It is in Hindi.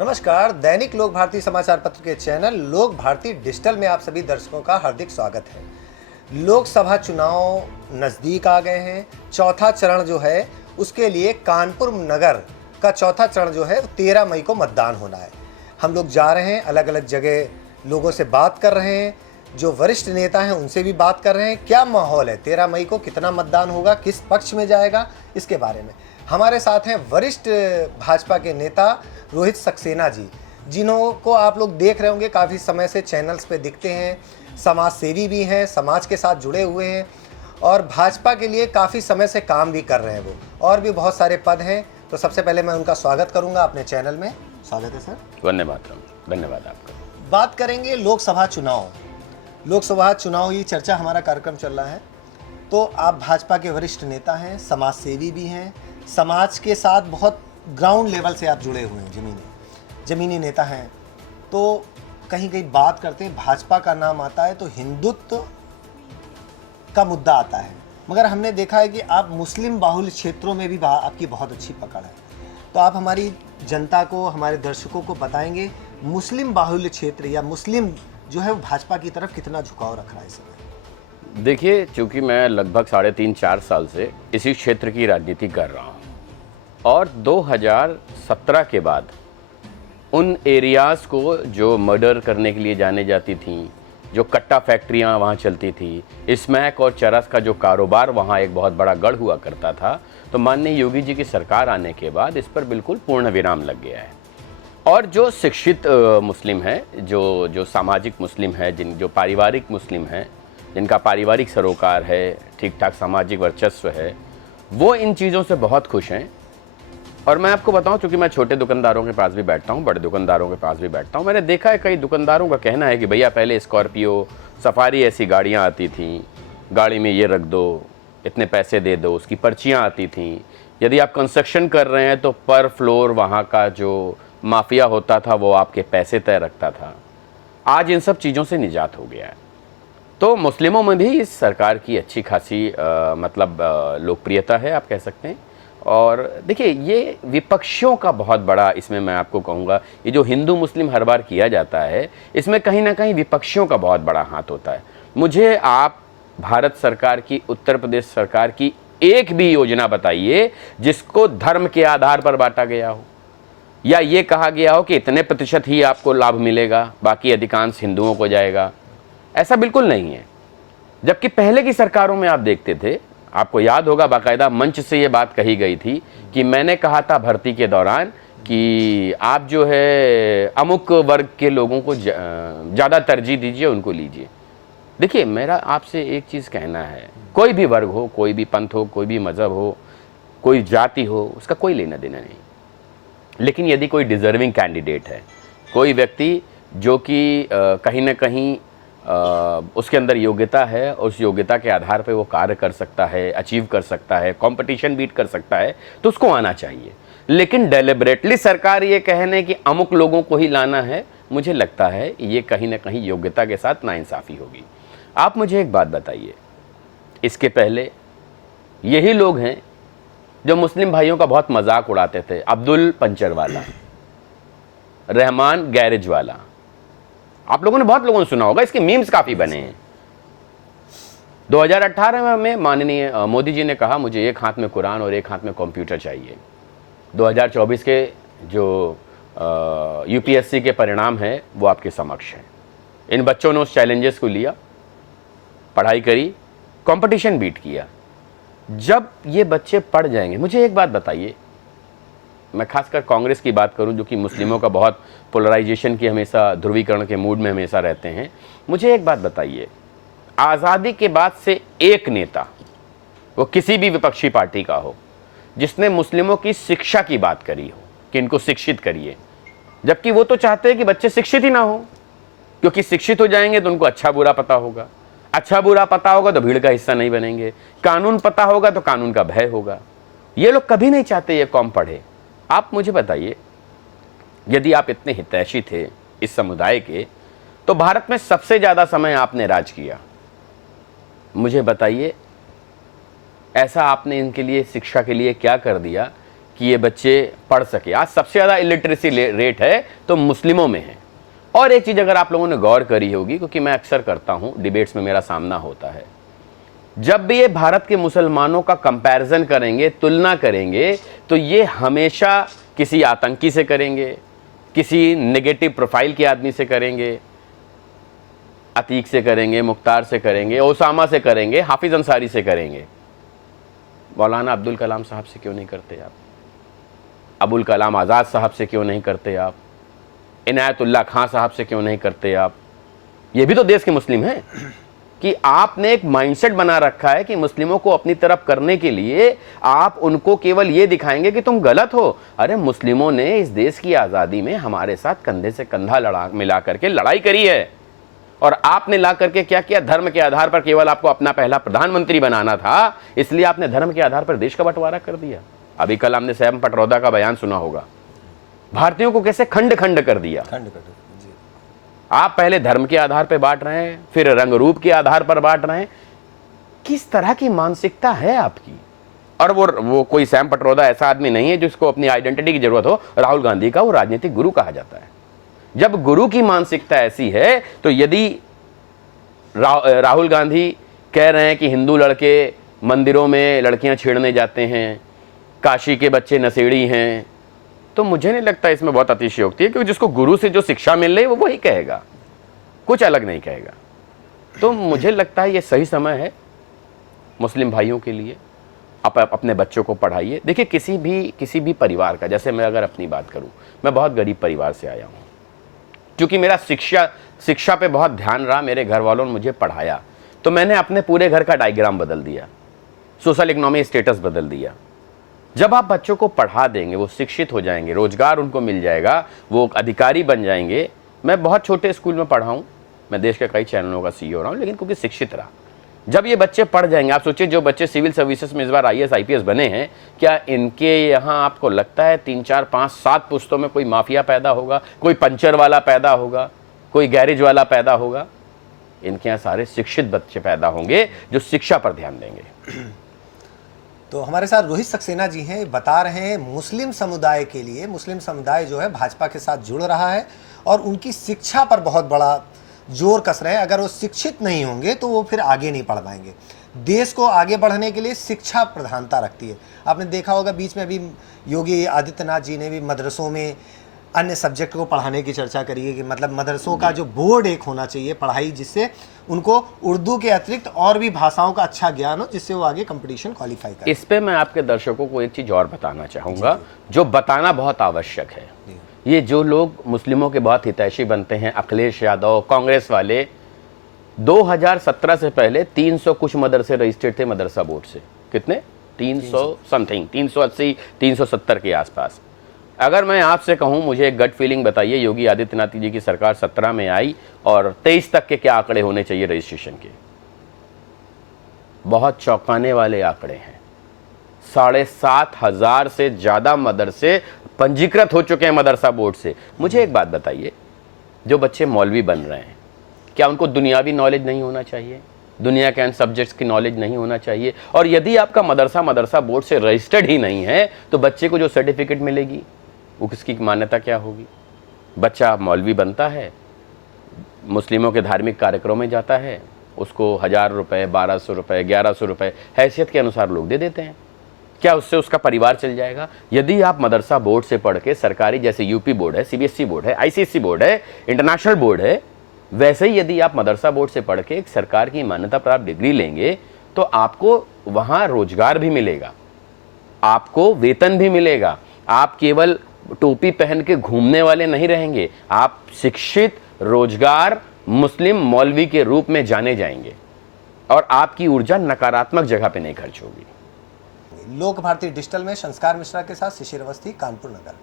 नमस्कार। दैनिक लोक भारती समाचार पत्र के चैनल लोक भारती डिजिटल में आप सभी दर्शकों का हार्दिक स्वागत है। लोकसभा चुनाव नज़दीक आ गए हैं। चौथा चरण जो है उसके लिए कानपुर नगर का चौथा चरण जो है 13 मई को मतदान होना है। हम लोग जा रहे हैं, अलग अलग जगह लोगों से बात कर रहे हैं, जो वरिष्ठ नेता हैं उनसे भी बात कर रहे हैं। क्या माहौल है 13 मई को, कितना मतदान होगा, किस पक्ष में जाएगा, इसके बारे में हमारे साथ हैं वरिष्ठ भाजपा के नेता रोहित सक्सेना जी, जिन्हों को आप लोग देख रहे होंगे, काफ़ी समय से चैनल्स पे दिखते हैं, समाज सेवी भी हैं, समाज के साथ जुड़े हुए हैं और भाजपा के लिए काफ़ी समय से काम भी कर रहे हैं वो, और भी बहुत सारे पद हैं। तो सबसे पहले मैं उनका स्वागत करूंगा अपने चैनल में। स्वागत है सर। धन्यवाद आपका। बात करेंगे लोकसभा चुनाव की चर्चा, हमारा कार्यक्रम चल रहा है। तो आप भाजपा के वरिष्ठ नेता हैं, समाज सेवी भी हैं, समाज के साथ बहुत ग्राउंड लेवल से आप जुड़े हुए हैं, जमीनी नेता हैं। तो कहीं कहीं बात करते हैं, भाजपा का नाम आता है तो हिंदुत्व का मुद्दा आता है, मगर हमने देखा है कि आप मुस्लिम बाहुल्य क्षेत्रों में भी आपकी बहुत अच्छी पकड़ है। तो आप हमारी जनता को, हमारे दर्शकों को बताएंगे मुस्लिम बाहुल्य क्षेत्र या मुस्लिम जो है वो भाजपा की तरफ कितना झुकाव रख रहा है इस समय? देखिए, चूँकि मैं लगभग 3.5-4 साल से इसी क्षेत्र की राजनीति कर रहा हूँ और 2017 के बाद उन एरियाज़ को जो मर्डर करने के लिए जाने जाती थीं, जो कट्टा फैक्ट्रियाँ वहाँ चलती थी, स्मैक और चरस का जो कारोबार वहाँ एक बहुत बड़ा गढ़ हुआ करता था, तो माननीय योगी जी की सरकार आने के बाद इस पर बिल्कुल पूर्ण विराम लग गया है। और जो शिक्षित मुस्लिम हैं, जो सामाजिक मुस्लिम है, जो पारिवारिक मुस्लिम हैं, जिनका पारिवारिक सरोकार है, ठीक ठाक सामाजिक वर्चस्व है, वो इन चीज़ों से बहुत खुश हैं। और मैं आपको बताऊं, चूँकि मैं छोटे दुकानदारों के पास भी बैठता हूं, बड़े दुकानदारों के पास भी बैठता हूं, मैंने देखा है कई दुकानदारों का कहना है कि भैया पहले स्कॉर्पियो, सफारी ऐसी गाड़ियां आती थीं, गाड़ी में ये रख दो, इतने पैसे दे दो, उसकी पर्चियां आती थीं। यदि आप कंस्ट्रक्शन कर रहे हैं तो पर फ्लोर वहाँ का जो माफिया होता था वो आपके पैसे तय रखता था। आज इन सब चीज़ों से निजात हो गया है। तो मुस्लिमों में भी इस सरकार की अच्छी खासी लोकप्रियता है, आप कह सकते हैं। और देखिए, ये विपक्षियों का बहुत बड़ा, इसमें मैं आपको कहूँगा, ये जो हिंदू मुस्लिम हर बार किया जाता है, इसमें कहीं ना कहीं विपक्षियों का बहुत बड़ा हाथ होता है। मुझे आप भारत सरकार की, उत्तर प्रदेश सरकार की एक भी योजना बताइए जिसको धर्म के आधार पर बांटा गया हो, या ये कहा गया हो कि इतने प्रतिशत ही आपको लाभ मिलेगा, बाकी अधिकांश हिंदुओं को जाएगा। ऐसा बिल्कुल नहीं है। जबकि पहले की सरकारों में आप देखते थे, आपको याद होगा, बाकायदा मंच से ये बात कही गई थी कि मैंने कहा था भर्ती के दौरान कि आप जो है अमुक वर्ग के लोगों को ज़्यादा तरजीह दीजिए, उनको लीजिए। देखिए, मेरा आपसे एक चीज़ कहना है, कोई भी वर्ग हो, कोई भी पंथ हो, कोई भी मज़हब हो, कोई जाति हो, उसका कोई लेना देना नहीं। लेकिन यदि कोई डिज़र्विंग कैंडिडेट है, कोई व्यक्ति जो कि कहीं ना कहीं उसके अंदर योग्यता है, उस योग्यता के आधार पे वो कार्य कर सकता है, अचीव कर सकता है, कंपटीशन बीट कर सकता है, तो उसको आना चाहिए। लेकिन डेलिबरेटली सरकार ये कहने कि अमुक लोगों को ही लाना है, मुझे लगता है ये कहीं ना कहीं योग्यता के साथ नाइंसाफ़ी होगी। आप मुझे एक बात बताइए, इसके पहले यही लोग हैं जो मुस्लिम भाइयों का बहुत मजाक उड़ाते थे। अब्दुल पंचर वाला, रहमान गैरेज वाला, आप लोगों ने, बहुत लोगों ने सुना होगा, इसके मीम्स काफ़ी बने हैं। 2018 में माननीय मोदी जी ने कहा मुझे एक हाथ में कुरान और एक हाथ में कंप्यूटर चाहिए। 2024 के जो यूपीएससी के परिणाम हैं वो आपके समक्ष हैं। इन बच्चों ने उस चैलेंजेस को लिया, पढ़ाई करी, कंपटीशन बीट किया। जब ये बच्चे पढ़ जाएंगे, मुझे एक बात बताइए, मैं खासकर कांग्रेस की बात करूं जो कि मुस्लिमों का बहुत पोलराइजेशन की, हमेशा ध्रुवीकरण के मूड में हमेशा रहते हैं, मुझे एक बात बताइए, आज़ादी के बाद से एक नेता, वो किसी भी विपक्षी पार्टी का हो, जिसने मुस्लिमों की शिक्षा की बात करी हो कि इनको शिक्षित करिए, जबकि वो तो चाहते हैं कि बच्चे शिक्षित ही ना हो, क्योंकि शिक्षित हो जाएंगे तो उनको अच्छा बुरा पता होगा, अच्छा बुरा पता होगा तो भीड़ का हिस्सा नहीं बनेंगे, कानून पता होगा तो कानून का भय होगा। ये लोग कभी नहीं चाहते ये कौम पढ़े। आप मुझे बताइए, यदि आप इतने हितैषी थे इस समुदाय के, तो भारत में सबसे ज़्यादा समय आपने राज किया। मुझे बताइए, ऐसा आपने इनके लिए, शिक्षा के लिए क्या कर दिया कि ये बच्चे पढ़ सके। आज सबसे ज़्यादा इलिटरेसी रेट है तो मुस्लिमों में है। और एक चीज़ अगर आप लोगों ने गौर करी होगी, क्योंकि मैं अक्सर करता हूँ, डिबेट्स में मेरा सामना होता है, जब भी ये भारत के मुसलमानों का कंपैरिजन करेंगे, तुलना करेंगे, तो ये हमेशा किसी आतंकी से करेंगे, किसी नेगेटिव प्रोफाइल के आदमी से करेंगे, अतीक से करेंगे, मुख्तार से करेंगे, ओसामा से करेंगे, हाफिज अंसारी से करेंगे। मौलाना अब्दुल कलाम साहब से क्यों नहीं करते आप? अबुल कलाम आज़ाद साहब से क्यों नहीं करते आप? इनायतुल्लाह खां साहब से क्यों नहीं करते आप? ये भी तो देश के मुस्लिम हैं। कि आपने एक माइंडसेट बना रखा है कि मुस्लिमों को अपनी तरफ करने के लिए आप उनको केवल ये दिखाएंगे कि तुम गलत हो। अरे मुस्लिमों ने इस देश की आज़ादी में हमारे साथ कंधे से कंधा मिला करके लड़ाई करी है, और आपने ला करके क्या किया? धर्म के आधार पर केवल आपको अपना पहला प्रधानमंत्री बनाना था, इसलिए आपने धर्म के आधार पर देश का बंटवारा कर दिया। अभी कल हमने सैम पटरौदा का बयान सुना होगा, भारतीयों को कैसे खंड खंड कर दिया। खंड कर दो। आप पहले धर्म के आधार पर बांट रहे हैं, फिर रंग रूप के आधार पर बांट रहे हैं। किस तरह की मानसिकता है आपकी? और वो कोई सैम पटरौदा ऐसा आदमी नहीं है जिसको अपनी आइडेंटिटी की जरूरत हो। राहुल गांधी का वो राजनीतिक गुरु कहा जाता है। जब गुरु की मानसिकता ऐसी है, तो यदि राहुल गांधी कह रहे हैं कि हिंदू लड़के मंदिरों में लड़कियां छेड़ने जाते हैं, काशी के बच्चे नशेड़ी हैं, तो मुझे नहीं लगता इसमें बहुत अतिशयोक्ति है, क्योंकि जिसको गुरु से जो शिक्षा मिल रही है वो वही कहेगा, कुछ अलग नहीं कहेगा। तो मुझे लगता है ये सही समय है मुस्लिम भाइयों के लिए। आप अपने बच्चों को पढ़ाइए। देखिए किसी भी परिवार का, जैसे मैं अगर अपनी बात करूं, मैं बहुत गरीब परिवार से आया हूं। क्योंकि मेरा शिक्षा पे बहुत ध्यान रहा, मेरे घर वालों ने मुझे पढ़ाया, तो मैंने अपने पूरे घर का डायग्राम बदल दिया, सोशल इकोनॉमिक स्टेटस बदल दिया। जब आप बच्चों को पढ़ा देंगे, वो शिक्षित हो जाएंगे, रोजगार उनको मिल जाएगा, वो अधिकारी बन जाएंगे। मैं बहुत छोटे स्कूल में पढ़ा हूँ, मैं देश के कई चैनलों का CEO रहा हूँ, लेकिन क्योंकि शिक्षित रहा। जब ये बच्चे पढ़ जाएंगे, आप सोचिए जो बच्चे सिविल सर्विसेज में इस बार IAS IPS बने हैं, क्या इनके यहाँ आपको लगता है 3 4 5 7 पुश्तों में कोई माफिया पैदा होगा, कोई पंचर वाला पैदा होगा, कोई गैरेज वाला पैदा होगा? इनके यहाँ सारे शिक्षित बच्चे पैदा होंगे जो शिक्षा पर ध्यान देंगे। तो हमारे साथ रोहित सक्सेना जी हैं, बता रहे हैं मुस्लिम समुदाय के लिए, मुस्लिम समुदाय जो है भाजपा के साथ जुड़ रहा है और उनकी शिक्षा पर बहुत बड़ा जोर कस रहे हैं। अगर वो शिक्षित नहीं होंगे तो वो फिर आगे नहीं पढ़ पाएंगे। देश को आगे बढ़ने के लिए शिक्षा प्रधानता रखती है। आपने देखा होगा बीच में अभी योगी आदित्यनाथ जी ने भी मदरसों में अन्य सब्जेक्ट को पढ़ाने की चर्चा करी है कि मतलब मदरसों का जो बोर्ड एक होना चाहिए पढ़ाई, जिससे उनको उर्दू के अतिरिक्त और भी भाषाओं का अच्छा ज्ञान हो, जिससे वो आगे कंपटीशन क्वालिफाई करें। इस पे मैं आपके दर्शकों को एक चीज़ और बताना चाहूँगा, जो बताना बहुत आवश्यक है। ये जो लोग मुस्लिमों के बहुत हितैषी बनते हैं, अखिलेश यादव, कांग्रेस वाले, 2017 से पहले 300 कुछ मदरसे रजिस्टर्ड थे मदरसा बोर्ड से। कितने? 300 समथिंग, 380 370 के आसपास। अगर मैं आपसे कहूं, मुझे एक गट फीलिंग बताइए, योगी आदित्यनाथ जी की सरकार 17 में आई और 23 तक के क्या आंकड़े होने चाहिए रजिस्ट्रेशन के? बहुत चौंकाने वाले आंकड़े हैं। 7,500 से ज़्यादा मदरसे पंजीकृत हो चुके हैं मदरसा बोर्ड से। मुझे एक बात बताइए, जो बच्चे मौलवी बन रहे हैं, क्या उनको दुनियावी नॉलेज नहीं होना चाहिए? दुनिया के अन्य सब्जेक्ट्स की नॉलेज नहीं होना चाहिए? और यदि आपका मदरसा बोर्ड से रजिस्टर्ड ही नहीं है, तो बच्चे को जो सर्टिफिकेट मिलेगी वो किसकी मान्यता क्या होगी? बच्चा मौलवी बनता है, मुस्लिमों के धार्मिक कार्यक्रमों में जाता है, उसको 1000 रुपये, 1200 रुपये, 1100 रुपये हैसियत के अनुसार लोग दे देते हैं। क्या उससे उसका परिवार चल जाएगा? यदि आप मदरसा बोर्ड से पढ़ के सरकारी, जैसे यूपी बोर्ड है, CBSE बोर्ड है, ICSE बोर्ड है, इंटरनेशनल बोर्ड है, वैसे ही यदि आप मदरसा बोर्ड से पढ़ के एक सरकार की मान्यता प्राप्त डिग्री लेंगे, तो आपको वहाँ रोजगार भी मिलेगा, आपको वेतन भी मिलेगा। आप केवल टोपी पहन के घूमने वाले नहीं रहेंगे, आप शिक्षित, रोजगार, मुस्लिम मौलवी के रूप में जाने जाएंगे और आपकी ऊर्जा नकारात्मक जगह पे नहीं खर्च होगी। लोक भारती डिजिटल में संस्कार मिश्रा के साथ शिशिर अवस्थी, कानपुर नगर।